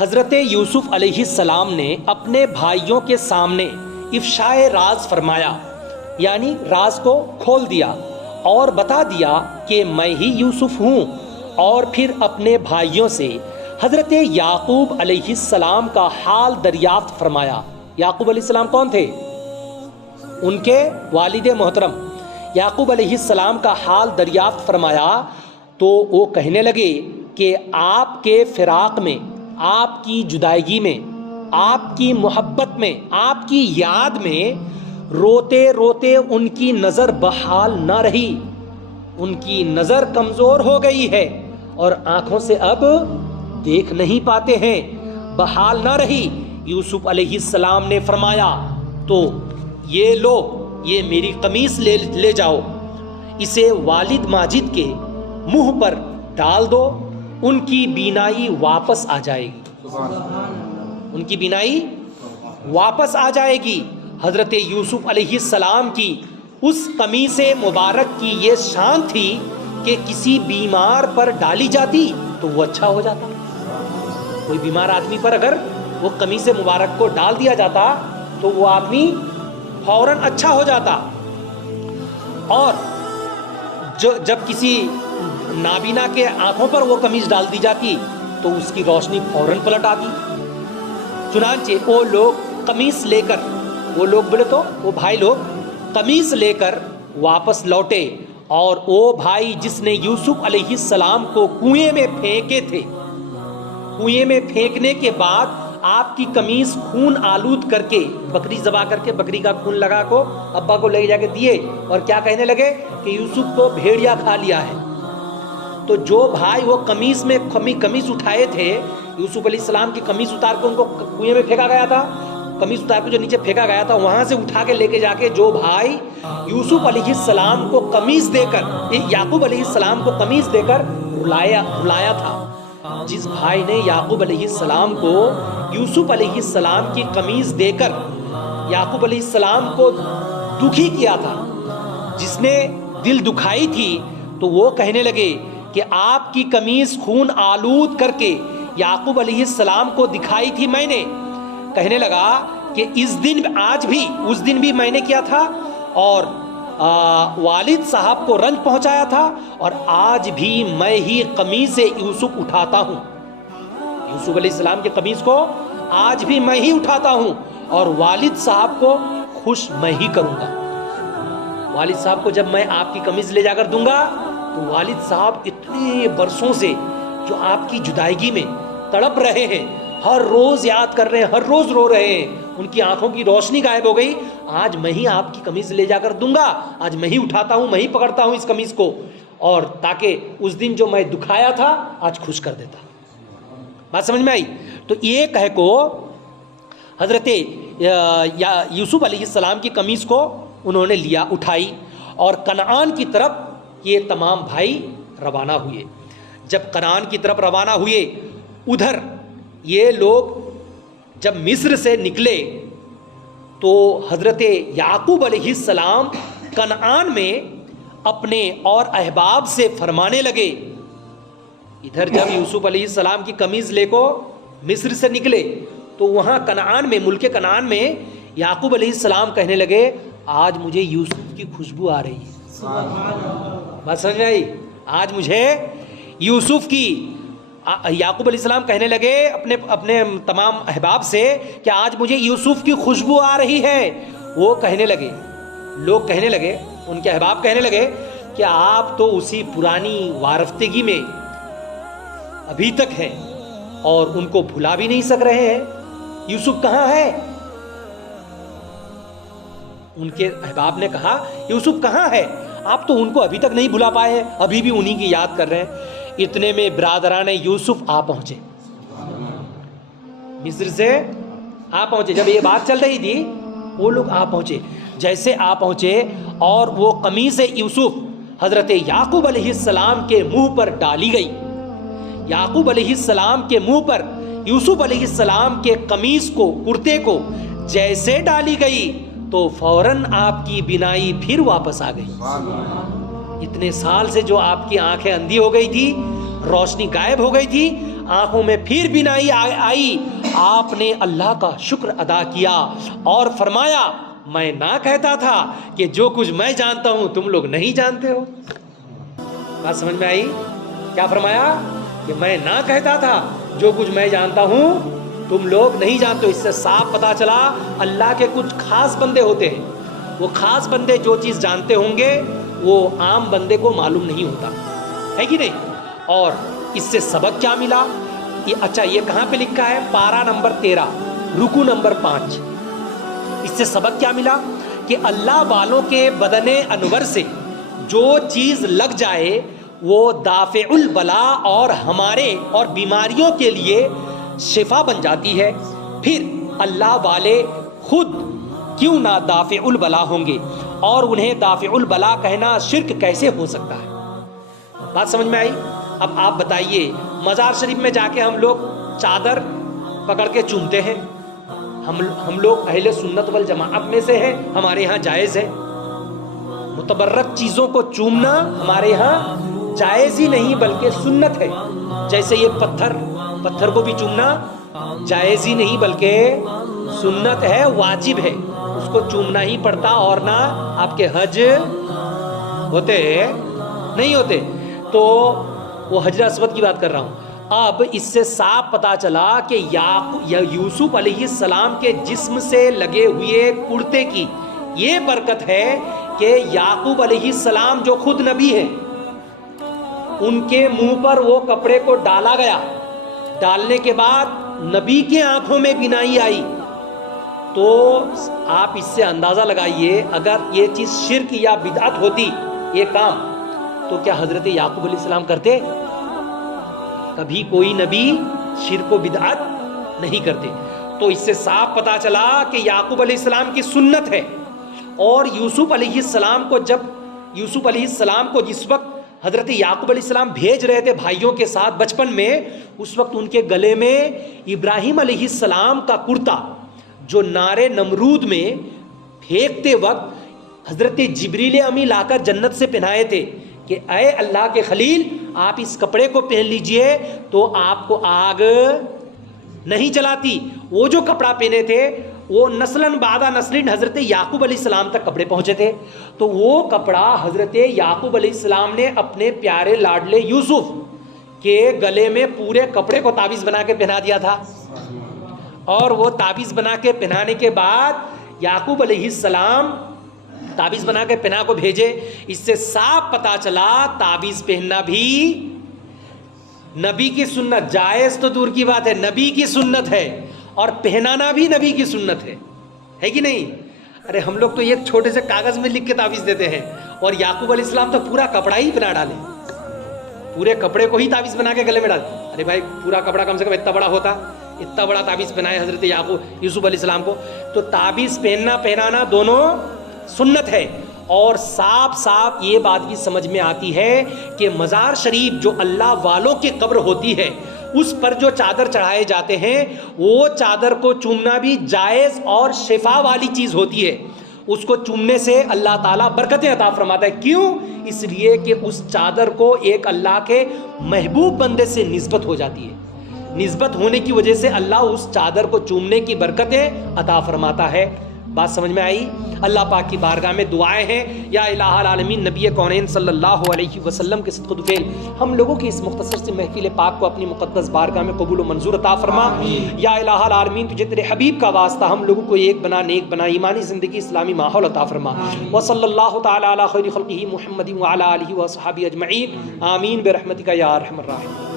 حضرت یوسف علیہ السلام نے اپنے بھائیوں کے سامنے افشائے راز فرمایا، یعنی راز کو کھول دیا اور بتا دیا کہ میں ہی یوسف ہوں، اور پھر اپنے بھائیوں سے حضرت یعقوب علیہ السلام کا حال دریافت فرمایا۔ یعقوب علیہ السلام کون تھے؟ ان کے والد محترم۔ یعقوب علیہ السلام کا حال دریافت فرمایا تو وہ کہنے لگے کہ آپ کے فراق میں، آپ کی جدائیگی میں، آپ کی محبت میں، آپ کی یاد میں روتے روتے ان کی نظر بحال نہ رہی، ان کی نظر کمزور ہو گئی ہے اور آنکھوں سے اب دیکھ نہیں پاتے ہیں، بحال نہ رہی۔ یوسف علیہ السلام نے فرمایا تو یہ لو، یہ میری قمیص لے جاؤ، اسے والد ماجد کے منہ پر ڈال دو، ان کی بینائی واپس آ جائے گی، ان کی بینائی واپس آ جائے گی۔ حضرت یوسف علیہ السلام کی اس قمیص مبارک کی یہ شان تھی کہ کسی بیمار پر ڈالی جاتی تو وہ اچھا ہو جاتا۔ کوئی بیمار آدمی پر اگر وہ قمیص مبارک کو ڈال دیا جاتا تو وہ آدمی فوراً اچھا ہو جاتا، اور جب کسی نابینا کے آنکھوں پر وہ قمیص ڈال دی جاتی تو اس کی روشنی فوراً پلٹ آتی۔ چنانچہ وہ لوگ قمیص لے کر، وہ لوگ بولے تو وہ بھائی لوگ قمیص لے کر واپس لوٹے، اور وہ بھائی جس نے یوسف علیہ السلام کو کنویں میں پھینکے تھے، کنویں میں پھینکنے کے بعد آپ کی قمیص خون آلود کر کے، بکری ذبح کر کے بکری کا خون لگا کو ابا کو لے جا کے دیے، اور کیا کہنے لگے کہ یوسف کو بھیڑیا کھا لیا ہے۔ تو جو بھائی وہ قمیص میں قمیص اٹھائے تھے، یوسف علیہ السلام کی قمیص اتار کے ان کو کنویں میں پھینکا گیا تھا، قمیص اتار کے جو نیچے پھینکا گیا تھا وہاں سے اٹھا کے لے کے جا کے جو بھائی یوسف علیہ السلام کو قمیص دے کر، یعقوب علیہ السلام کو قمیص دے کر رلایا تھا، جس بھائی نے یعقوب علیہ السلام کو یوسف علیہ السلام کی قمیص دے کر یعقوب علیہ السلام کو دکھی کیا تھا، جس نے دل دکھائی تھی، تو وہ کہنے لگے کہ آپ کی قمیص خون آلود کر کے یعقوب علیہ السلام کو دکھائی تھی میں نے۔ کہنے لگا کہ اس دن بھی میں نے کیا تھا، اور والد صاحب کو رنج پہنچایا تھا، اور آج بھی میں ہی قمیص یوسف اٹھاتا ہوں، یوسف علیہ السلام کی قمیص کو آج بھی میں ہی اٹھاتا ہوں، اور والد صاحب کو خوش میں ہی کروں گا۔ والد صاحب کو جب میں آپ کی قمیص لے جا کر دوں گا تو والد صاحب اتنے برسوں سے جو آپ کی جدائیگی میں تڑپ رہے ہیں، ہر روز یاد کر رہے ہیں، ہر روز رو رہے ہیں، ان کی آنکھوں کی روشنی غائب ہو گئی، آج میں ہی آپ کی قمیص لے جا کر دوں گا، آج میں ہی اٹھاتا ہوں، میں ہی پکڑتا ہوں اس قمیص کو، اور تاکہ اس دن جو میں دکھایا تھا آج خوش کر دیتا۔ بات سمجھ میں آئی؟ تو یہ کہہ کو حضرت یوسف علیہ السلام کی قمیص کو انہوں نے لیا، اٹھائی، اور کنعان کی طرف یہ تمام بھائی روانہ ہوئے۔ جب کنعان کی طرف روانہ ہوئے، ادھر یہ لوگ جب مصر سے نکلے تو حضرت یعقوب علیہ السلام کنعان میں اپنے اور احباب سے فرمانے لگے، ادھر جب یوسف علیہ السلام کی قمیص لے کو مصر سے نکلے تو وہاں کنعان میں، ملک کنعان میں یعقوب علیہ السلام کہنے لگے آج مجھے یوسف کی خوشبو آ رہی ہے۔ بات سمجھ میں آئی؟ آج مجھے یوسف کی، یعقوب علیہ السلام کہنے لگے اپنے تمام احباب سے کہ آج مجھے یوسف کی خوشبو آ رہی ہے۔ وہ کہنے لگے، لوگ کہنے لگے، ان کے احباب کہنے لگے کہ آپ تو اسی پرانی وارفتگی میں ابھی تک ہیں اور ان کو بھلا بھی نہیں سک رہے ہیں، یوسف کہاں ہے؟ ان کے احباب نے کہا یوسف کہاں ہے؟ آپ تو ان کو ابھی تک نہیں بھلا پائے ہیں، ابھی بھی انہی کی یاد کر رہے ہیں۔ اتنے میں برادران یوسف آ پہنچے، مصر سے آ پہنچے۔ جب یہ بات چل رہی تھی وہ لوگ آ پہنچے، جیسے آ پہنچے اور وہ قمیص یوسف حضرت یعقوب علیہ السلام کے منہ پر ڈالی گئی، یعقوب علیہ السلام کے منہ پر یوسف علیہ السلام کے قمیص کو، کرتے کو جیسے ڈالی گئی تو فوراً آپ کی بینائی پھر واپس آ گئی۔ اتنے سال سے جو آپ کی آنکھیں اندھی ہو گئی تھی، روشنی غائب ہو گئی تھی، آنکھوں میں پھر بینائی آئی، آپ نے اللہ کا شکر ادا کیا اور فرمایا میں نہ کہتا تھا کہ جو کچھ میں جانتا ہوں تم لوگ نہیں جانتے ہو۔ بات سمجھ میں آئی؟ کیا فرمایا کہ میں نہ کہتا تھا جو کچھ میں جانتا ہوں تم لوگ نہیں جانتے ہو۔ اس سے صاف پتا چلا اللہ کے کچھ خاص بندے ہوتے ہیں، وہ خاص بندے جو چیز جانتے ہوں گے وہ عام بندے کو معلوم نہیں ہوتا ہے کہ نہیں۔ اور اس سے سبق کیا ملا؟ اچھا یہ کہاں پہ لکھا ہے؟ پارہ نمبر 13 رکو نمبر 5۔ اس سے سبق کیا ملا کہ اللہ والوں کے بدن انور سے جو چیز لگ جائے وہ دافع البلا اور ہمارے اور بیماریوں کے لیے شفا بن جاتی ہے۔ پھر اللہ والے خود کیوں نہ دافع البلا ہوں گے، اور انہیں دافع البلا کہنا شرک کیسے ہو سکتا ہے؟ بات سمجھ میں آئی؟ اب آپ بتائیے، مزار شریف میں جا کے ہم لوگ چادر پکڑ کے چومتے ہیں، ہم لوگ اہل سنت والجماعت میں سے ہیں، ہمارے ہاں جائز ہے۔ متبرک چیزوں کو چومنا ہمارے ہاں جائز ہی نہیں بلکہ سنت ہے۔ جیسے یہ پتھر کو بھی چومنا جائز ہی نہیں بلکہ سنت ہے، واجب ہے، اس کو چومنا ہی پڑتا، اور نہ آپ کے حج ہوتے نہیں ہوتے۔ تو وہ حجر اسود کی بات کر رہا ہوں۔ اب اس سے صاف پتا چلا کہ یوسف علیہ السلام کے جسم سے لگے ہوئے کرتے کی یہ برکت ہے کہ یعقوب علیہ السلام جو خود نبی ہیں ان کے منہ پر وہ کپڑے کو ڈالا گیا، ڈالنے کے بعد نبی کے آنکھوں میں بینائی آئی۔ تو آپ اس سے اندازہ لگائیے اگر یہ چیز شرک یا بدعت ہوتی یہ کام، تو کیا حضرت یعقوب علیہ السلام کرتے؟ کبھی کوئی نبی شرک و بدعت نہیں کرتے۔ تو اس سے صاف پتا چلا کہ یعقوب علیہ السلام کی سنت ہے۔ اور یوسف علیہ السلام کو جس وقت حضرت یعقوب علیہ السلام بھیج رہے تھے بھائیوں کے ساتھ بچپن میں، اس وقت ان کے گلے میں ابراہیم علیہ السلام کا کرتا جو نارے نمرود میں پھینکتے وقت حضرت جبریل امی لا کر جنت سے پہنائے تھے کہ اے اللہ کے خلیل آپ اس کپڑے کو پہن لیجئے تو آپ کو آگ نہیں جلاتی۔ وہ جو کپڑا پہنے تھے وہ نسلاً بعد نسلیں حضرت یعقوب علیہ السلام تک کپڑے پہنچے تھے۔ تو وہ کپڑا حضرت یعقوب علیہ السلام نے اپنے پیارے لاڈلے یوسف کے گلے میں پورے کپڑے کو تعویذ بنا کے پہنا دیا تھا۔ اور وہ تعویذ بنا کے پہنانے کے بعد یعقوب علیہ السلام تعویذ بنا کے پہنا کو بھیجے۔ اس سے صاف پتا چلا تعویذ پہننا بھی نبی کی سنت، جائز تو دور کی بات ہے، نبی کی سنت ہے، اور پہنانا بھی نبی کی سنت ہے کہ نہیں؟ ارے ہم لوگ تو ایک چھوٹے سے کاغذ میں لکھ کے تعویذ دیتے ہیں، اور یعقوب علیہ السلام تو پورا کپڑا ہی بنا ڈالے، پورے کپڑے کو ہی تعویذ بنا کے گلے میں ڈال۔ ارے بھائی پورا کپڑا کم سے کم اتنا بڑا ہوتا، اتنا بڑا تعویذ پہنائے حضرت یوسف علیہ السلام کو۔ تو تعویذ پہننا دونوں سنت ہے۔ اور صاف یہ بات بھی سمجھ میں آتی ہے کہ مزار شریف جو اللہ والوں کی قبر ہوتی ہے اس پر جو چادر چڑھائے جاتے ہیں وہ چادر کو چومنا بھی جائز اور شفا والی چیز ہوتی ہے۔ اس کو چومنے سے اللہ تعالیٰ برکتیں عطا فرماتا ہے۔ کیوں؟ اس لیے کہ اس چادر کو ایک اللہ کے محبوب بندے سے نسبت ہو جاتی ہے، نسبت ہونے کی وجہ سے اللہ اس چادر کو چومنے کی برکتیں عطا فرماتا ہے۔ بات سمجھ میں آئی؟ اللہ پاک کی بارگاہ میں دعائیں ہیں، یا الہ العالمین نبی کونین صلی اللہ علیہ وسلم کے صدق دفعل ہم لوگوں کی اس مختصر سی محفل پاک کو اپنی مقدس بارگاہ میں قبول و منظور عطا فرما۔ یا الہ العالمین تجھے تیرے حبیب کا واسطہ ہم لوگوں کو ایک بنا، نیک بنا، ایمانی زندگی، اسلامی ماحول عطا فرما۔ وصلی اللہ تعالی علی خیر خلقہ محمد وعلی آلہ وصحبہ اجمعین، آمین برحمتک یا ارحم الراحمین۔